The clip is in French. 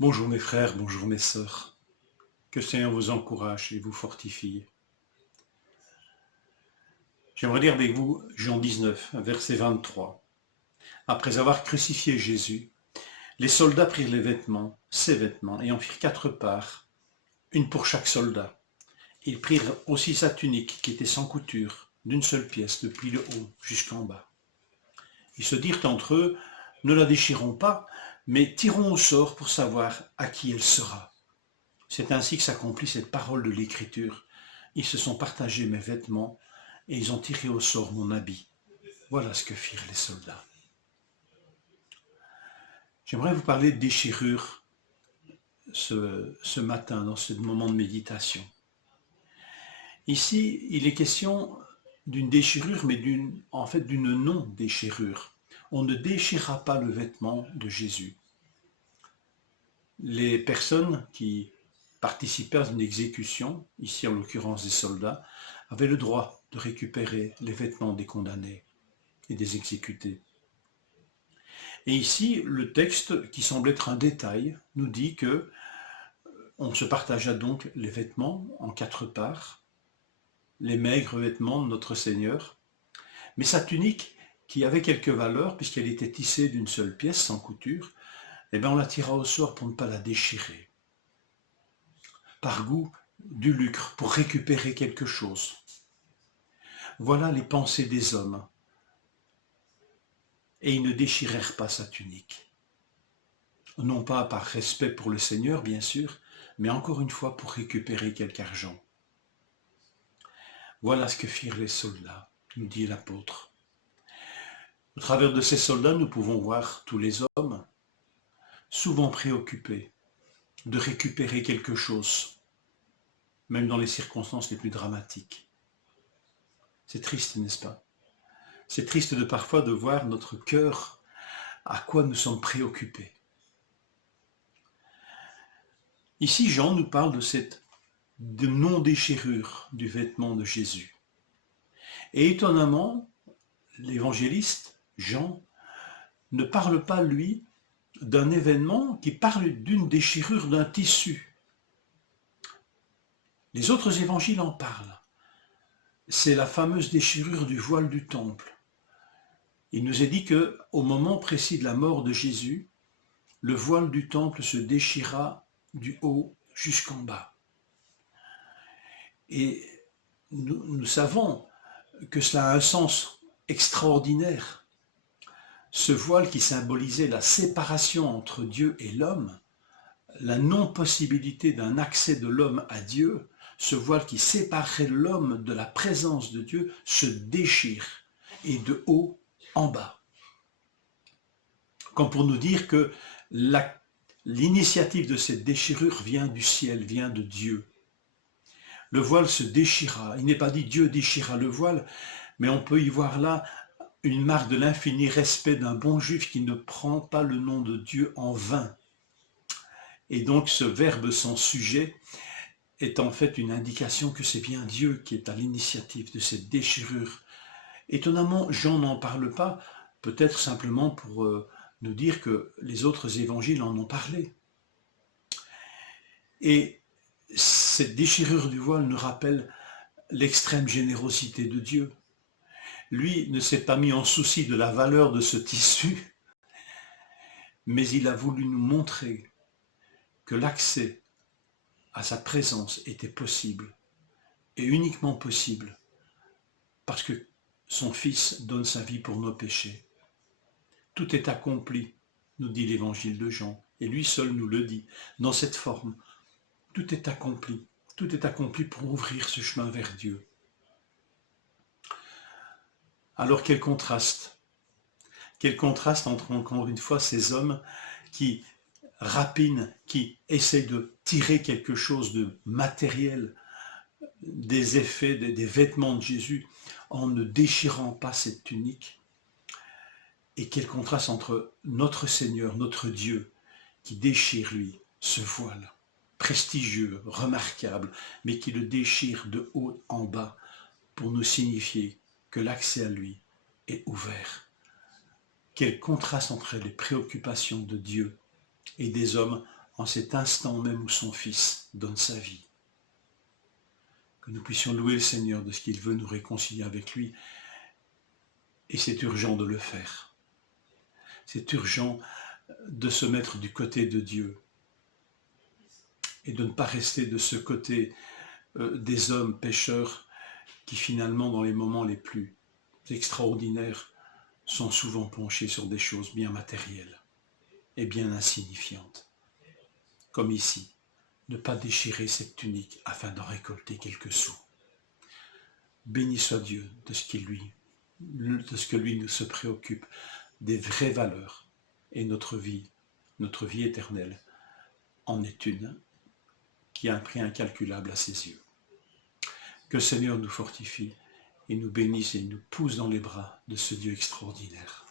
Bonjour mes frères, bonjour mes sœurs. Que le Seigneur vous encourage et vous fortifie. J'aimerais lire avec vous Jean 19, verset 23. Après avoir crucifié Jésus, les soldats prirent les vêtements, ses vêtements, et en firent 4 parts, une pour chaque soldat. Ils prirent aussi sa tunique qui était sans couture, d'une seule pièce, depuis le haut jusqu'en bas. Ils se dirent entre eux, ne la déchirons pas, mais tirons au sort pour savoir à qui elle sera. C'est ainsi que s'accomplit cette parole de l'Écriture. Ils se sont partagés mes vêtements et ils ont tiré au sort mon habit. Voilà ce que firent les soldats. J'aimerais vous parler de déchirure ce matin, dans ce moment de méditation. Ici, il est question d'une déchirure, mais en fait d'une non-déchirure. On ne déchirera pas le vêtement de Jésus. Les personnes qui participaient à une exécution, ici en l'occurrence des soldats, avaient le droit de récupérer les vêtements des condamnés et des exécutés. Et ici, le texte, qui semble être un détail, nous dit que on se partagea donc les vêtements en 4 parts, les maigres vêtements de notre Seigneur, mais sa tunique, qui avait quelque valeur, puisqu'elle était tissée d'une seule pièce, sans couture, eh bien on la tira au sort pour ne pas la déchirer. Par goût du lucre, pour récupérer quelque chose. Voilà les pensées des hommes. Et ils ne déchirèrent pas sa tunique. Non pas par respect pour le Seigneur, bien sûr, mais encore une fois pour récupérer quelque argent. Voilà ce que firent les soldats, nous dit l'apôtre. Au travers de ces soldats, nous pouvons voir tous les hommes, souvent préoccupés de récupérer quelque chose, même dans les circonstances les plus dramatiques. C'est triste, n'est-ce pas? C'est triste de parfois de voir notre cœur, à quoi nous sommes préoccupés. Ici, Jean nous parle de non-déchirure du vêtement de Jésus. Et étonnamment, l'évangéliste, Jean, ne parle pas, lui, d'un événement qui parle d'une déchirure d'un tissu. Les autres évangiles en parlent. C'est la fameuse déchirure du voile du temple. Il nous est dit qu'au moment précis de la mort de Jésus, le voile du temple se déchira du haut jusqu'en bas. Et nous savons que cela a un sens extraordinaire. Ce voile qui symbolisait la séparation entre Dieu et l'homme, la non-possibilité d'un accès de l'homme à Dieu, ce voile qui séparerait l'homme de la présence de Dieu, se déchire, et de haut en bas. Comme pour nous dire que l'initiative de cette déchirure vient du ciel, vient de Dieu. Le voile se déchira. Il n'est pas dit Dieu déchira le voile, mais on peut y voir là une marque de l'infini respect d'un bon juif qui ne prend pas le nom de Dieu en vain. Et donc ce verbe sans sujet est en fait une indication que c'est bien Dieu qui est à l'initiative de cette déchirure. Étonnamment, Jean n'en parle pas, peut-être simplement pour nous dire que les autres évangiles en ont parlé. Et cette déchirure du voile nous rappelle l'extrême générosité de Dieu. Lui ne s'est pas mis en souci de la valeur de ce tissu, mais il a voulu nous montrer que l'accès à sa présence était possible, et uniquement possible, parce que son Fils donne sa vie pour nos péchés. Tout est accompli, nous dit l'évangile de Jean, et lui seul nous le dit, dans cette forme. Tout est accompli pour ouvrir ce chemin vers Dieu. Alors quel contraste entre, encore une fois, ces hommes qui rapinent, qui essayent de tirer quelque chose de matériel des effets, des vêtements de Jésus, en ne déchirant pas cette tunique. Et quel contraste entre notre Seigneur, notre Dieu, qui déchire, lui, ce voile, prestigieux, remarquable, mais qui le déchire de haut en bas pour nous signifier que l'accès à lui est ouvert. Quel contraste entre les préoccupations de Dieu et des hommes en cet instant même où son Fils donne sa vie. Que nous puissions louer le Seigneur de ce qu'il veut nous réconcilier avec lui. Et c'est urgent de le faire. C'est urgent de se mettre du côté de Dieu et de ne pas rester de ce côté des hommes pécheurs qui finalement, dans les moments les plus extraordinaires, sont souvent penchés sur des choses bien matérielles et bien insignifiantes. Comme ici, ne pas déchirer cette tunique afin d'en récolter quelques sous. Béni soit Dieu de ce que lui nous se préoccupe, des vraies valeurs, et notre vie éternelle, en est une qui a un prix incalculable à ses yeux. Que le Seigneur nous fortifie et nous bénisse et nous pousse dans les bras de ce Dieu extraordinaire.